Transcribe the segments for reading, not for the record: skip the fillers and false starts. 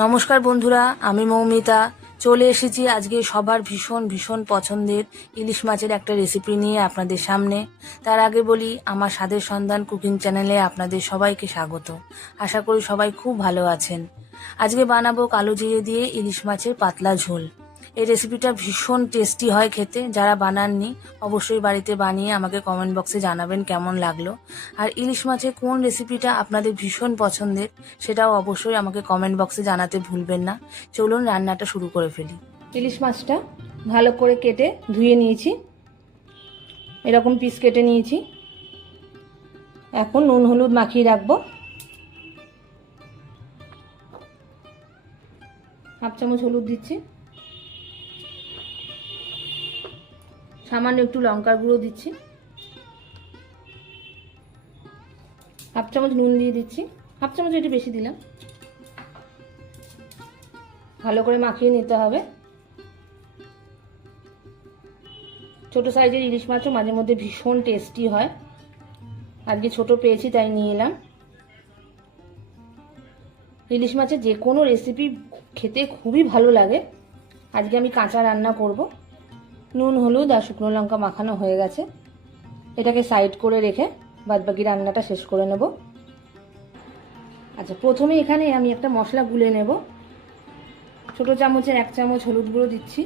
নমস্কার বন্ধুরা, আমি মৌমিতা চলে এসেছি আজকে সবার ভীষণ ভীষণ পছন্দের ইলিশ মাছের একটা রেসিপি নিয়ে আপনাদের সামনে। তার আগে বলি, আমার স্বাদের সন্ধান কুকিং চ্যানেলে আপনাদের সবাইকে স্বাগত। আশা করি সবাই খুব ভালো আছেন। আজকে বানাবো কালো জিরে দিয়ে ইলিশ মাছের পাতলা ঝোল। এই রেসিপিটা ভীষণ টেস্টি হয় খেতে। যারা বানাননি অবশ্যই বাড়িতে বানিয়ে আমাকে কমেন্ট বক্সে জানাবেন কেমন লাগলো। আর ইলিশ মাছের কোন রেসিপিটা আপনাদের ভীষণ পছন্দের সেটাও অবশ্যই আমাকে কমেন্ট বক্সে জানাতে ভুলবেন না। চলুন রান্নাটা শুরু করে ফেলি। ইলিশ মাছটা ভালো করে কেটে ধুয়ে নিয়েছি, এরকম পিস কেটে নিয়েছি। এখন নুন হলুদ মাখিয়ে রাখবো। হাফ চামচ হলুদ দিচ্ছি, সামান্য একটু লঙ্কার গুঁড়ো দিচ্ছি, হাফ চামচ নুন দিয়ে দিচ্ছি, হাফ চামচ একটু বেশি দিলাম। ভালো করে মাখিয়ে নিতে হবে। ছোট সাইজের ইলিশ মাছও মাঝে মধ্যে ভীষণ টেস্টি হয়। আজকে ছোট পেয়েছি তাই নিয়ে এলাম। ইলিশ মাছের যে কোনো রেসিপি খেতে খুবই ভালো লাগে। আজকে আমি কাঁচা রান্না করব। নুন হলুদ আর শুকনো লঙ্কা মাখানো হয়ে গেছে, এটাকে সাইড করে রেখে বাদবাকি রান্নাটা শেষ করে নেব। আচ্ছা, প্রথমে এখানে আমি একটা মশলা গুলে নেব। ছোট চামচের 1 চামচ হলুদ গুঁড়ো দিচ্ছি,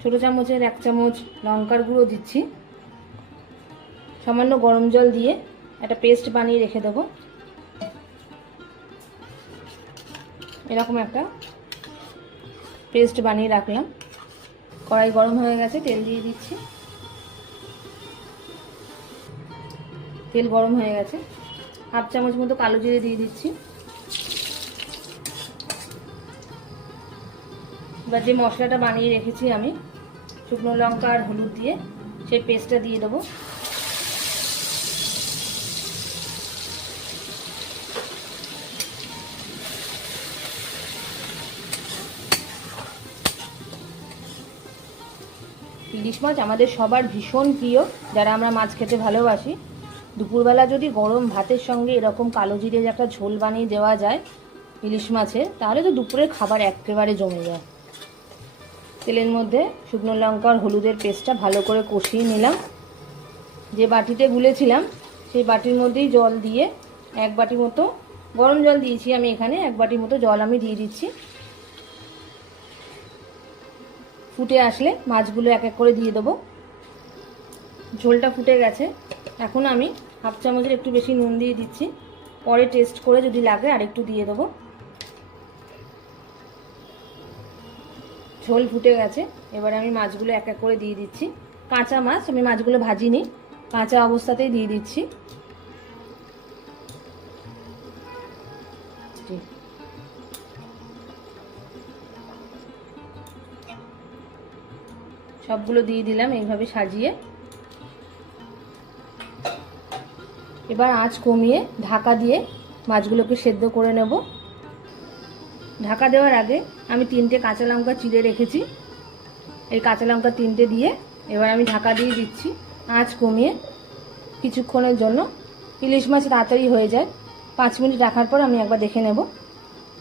ছোট চামচের 1 চামচ লঙ্কার গুঁড়ো দিচ্ছি। সামান্য গরম জল দিয়ে একটা পেস্ট বানিয়ে রেখে দেবো। এরকম একটা পেস্ট বানিয়ে রাখলাম। কড়াই গরম হয়ে গেছে, তেল দিয়ে দিচ্ছি। তেল গরম হয়ে গেছে, হাফ চামচ মতো কালো জিরে দিয়ে দিচ্ছি। এবার যে মশলাটা বানিয়ে রেখেছি আমি শুকনো লঙ্কা আর হলুদ দিয়ে, সেই পেস্টটা দিয়ে দেবো। ইলিশ মাছ আমাদের সবার ভীষণ প্রিয়, যারা আমরা মাছ খেতে ভালোবাসি। দুপুরবেলা যদি গরম ভাতের সঙ্গে এরকম কালো জিরে একটা ঝোল বানিয়ে দেওয়া যায় ইলিশ মাছের, তাহলে তো দুপুরের খাবার একেবারে জমে যায়। তেলের মধ্যে শুকনো লঙ্কা আর হলুদের পেস্টটা ভালো করে কষিয়ে নিলাম। যে বাটিতে গুলেছিলাম সেই বাটির মধ্যেই জল দিয়ে 1 বাটি মতো গরম জল দিয়েছি আমি। এখানে 1 বাটি মতো জল আমি দিয়ে দিচ্ছি। ফুটে আসলে মাছগুলো এক এক করে দিয়ে দেবো। ঝোলটা ফুটে গেছে, এখন আমি হাফ চামচের একটু বেশি নুন দিয়ে দিচ্ছি। পরে টেস্ট করে যদি লাগে আরেকটু দিয়ে দেবো। ঝোল ফুটে গেছে, এবার আমি মাছগুলো এক এক করে দিয়ে দিচ্ছি। কাঁচা মাছ, আমি মাছগুলো ভাজিনি, কাঁচা অবস্থাতেই দিয়ে দিচ্ছি। সবগুলো দিয়ে দিলাম এইভাবে সাজিয়ে। এবার আঁচ কমিয়ে ঢাকা দিয়ে মাছগুলোকে সেদ্ধ করে নেব। ঢাকা দেওয়ার আগে আমি 3টে কাঁচা লঙ্কা চিড়ে রেখেছি, এই কাঁচা লঙ্কা 3টে দিয়ে এবার আমি ঢাকা দিয়ে দিচ্ছি আঁচ কমিয়ে কিছুক্ষণের জন্য। ইলিশ মাছ তাড়াতাড়ি হয়ে যায়। 5 মিনিট রাখার পর আমি একবার দেখে নেব।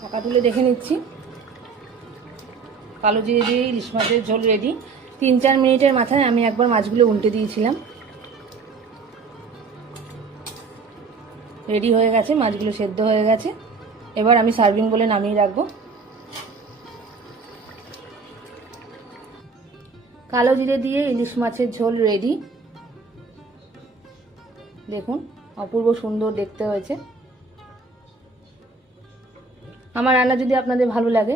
ঢাকা তুলে দেখে নিচ্ছি। কালো জিরে দিয়ে ইলিশ মাছের ঝোল রেডি। 3-4 মিনিটের মাথায় আমি একবার মাছগুলো উল্টে দিয়েছিলাম। রেডি হয়ে গেছে, মাছগুলো সেদ্ধ হয়ে গেছে। এবার আমি সার্ভিং বলে নামিয়ে রাখবো। কালো জিরে দিয়ে ইলিশ মাছের ঝোল রেডি। দেখুন, অপূর্ব সুন্দর দেখতে হয়েছে। আমার রান্না যদি আপনাদের ভালো লাগে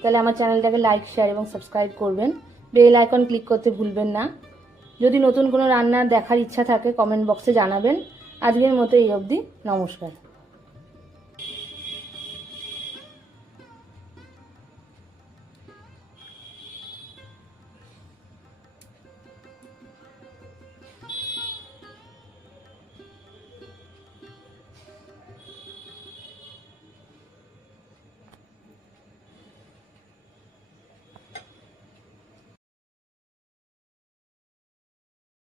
তাহলে আমার চ্যানেলটাকে লাইক, শেয়ার এবং সাবস্ক্রাইব করবেন। বেল আইকন ক্লিক করতে ভুলবেন না। যদি নতুন কোনো রান্নার দেখার ইচ্ছা থাকে কমেন্ট বক্সে জানাবেন। আজকের মতো এই অবধি, নমস্কার।